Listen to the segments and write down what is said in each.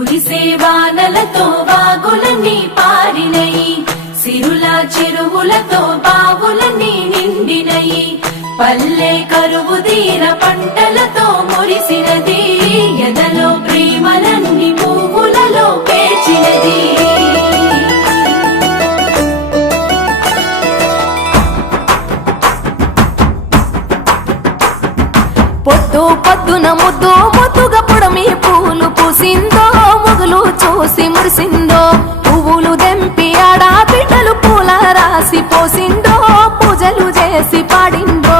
కురిసే వానలతో వాగులన్నీ పారినయి, సిరుల చెరువులతో బావులన్నీ నిండినయి, పల్లె కరువు తీర పంటలతో మురిసినది, ఎదలో ప్రేమలన్నీ పువ్వులలో పేర్చినది. పొద్దు పొద్దున ముద్దు ముద్దుగా పొడమి పూలు పూసిందో, మొగులు చూసి మురిసిందో, పువ్వులు దెంపి ఆడా బిడ్డలు పూల రాసి పోసిందో, పూజలు చేసి పాడిందో.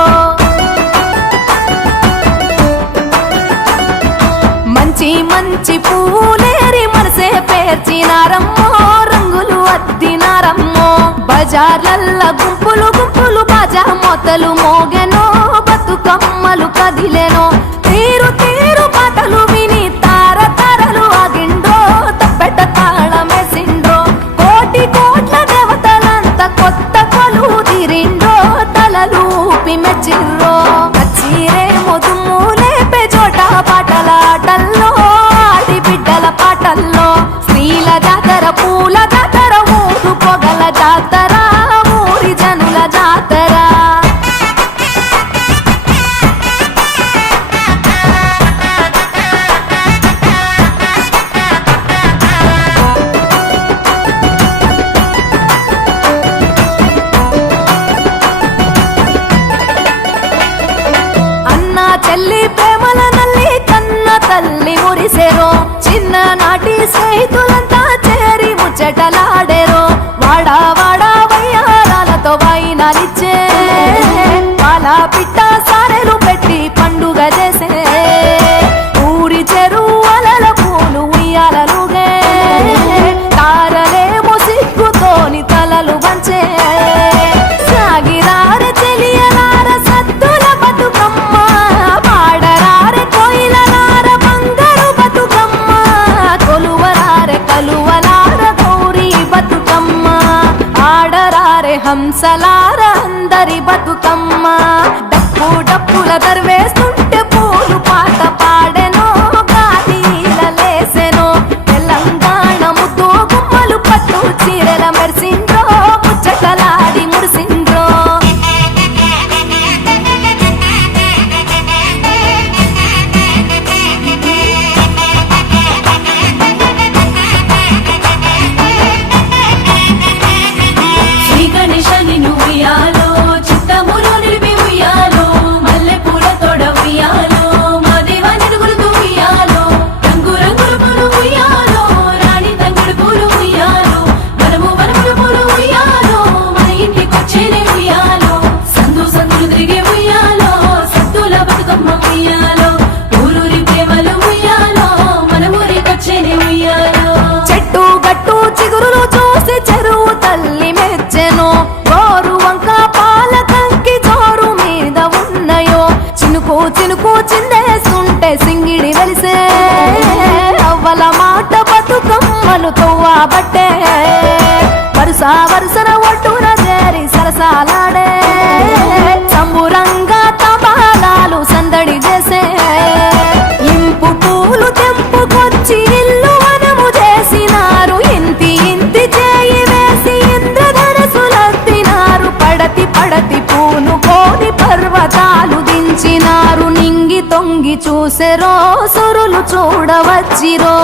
మంచి మంచి పూలేరి మనసే పేర్చినారమ్మో, రంగులు అద్దినారమ్మో, బజార్లల్ల గుంపులు గుంపులు బాజా మొతలు మోగెనో, బతుకమ్మలు కదిలెనో, తీరు తీరు పాటలు విని తార తారలు ఆగిండో, తప్పెట తాళమేసిండ్రో, కోటి కోట్ల దేవతలంతా కొత్త కొలు తీరిండో, తలలూపి మెచ్చిర్రో. కచ్చిరే మొదుము లేపే చోట పాటలాటల్లో, ఆడి బిడ్డల పాటల్లో, స్త్రీల జాతర పూల జాతర, ఊరు పొగల జాతర, ఊరి జనుల జాతర. చెల్లి ప్రేమల నల్లి కన్న తల్లి మురిసెరో, చిన్ననాటి స్నేహితులంతా చేరి ముచ్చటలాడెరో, వాడా వాడా వయ్యారాలతో వైనాలిచ్చే, పాల పిట్ట సారెలు పెట్టి పండుగ చేసే, ఊరి చెరువుల పూలు ఉయ్యాలలుగే, తారలేమో సిగ్గుతోని తలలు వంచే, సాగిరార చెలియలార సద్దుల బతుకమ్మ, పాడరారే కోయిలలార బంగారు బతుకమ్మ, కొలువరారే కలువలార గౌరీ బతుకమ్మ, ఆడరారే హంసలార అందరి బతుకమ్మ. డప్పు డప్పుల దర్వేస్తుంటే పూలు పాట పాడెనో, గాలిలలేసెనో, తెలంగాణ ముద్దు గుమ్మలు పట్టు చీరల మెరిసిండ్రో, ముచ్చటలాడి మురిసిండ్రో. శ్రీ గణేశని ఉయ్యాలో, చిత్తములు నిలిపి ఉయ్యాలో, మల్లె పూల తోడ ఉయ్యాలో, మా దేవా నిరుగులుతూ ఉయ్యాలో, రంగు రంగుల పూలు ఉయ్యాలో, రాణి తంగుడు పూలు ఉయ్యాలో, వనము వనముల పూలు ఉయ్యాలో, మన ఇంటికొచ్చేనే ఉయ్యాలో, సందు సందులు తిరిగే ఉయ్యాలో, సత్తుల బతుకమ్మ ఉయ్యాలో, ఊరూరి ప్రేమలు ఉయ్యాలో, మన ఊరికొచ్చేనే ఉయ్యాలో. చెట్టు గట్టు చిగురులు చూసి చెరువు తల్లి మెచ్చెను, గోరు వంక పాల కంకి జోరు మీద ఉన్నయో, చినుకు చినుకు చిందేస్తుంటే సింగిడి వెలిసే, అవ్వల మాట బతుకమ్మలు తవ్వబట్టే, వరుస వరుసన ఒట్టున చేరి సరసాలాడే, సంబురంగా తబాలాలు సందడి చేసే, ఇంపు పూలు తెంపుకొచ్చి ఇల్లు వనము చేసినారు, ఇంతి ఇంతి చేయి వేసి ఇంద్రధనసులద్దినారు, పడతి పడతి పూను కోని పర్వతాలు దించినారు, నింగి తొంగి చూసెరో, సురులు చూడవచ్చిరో.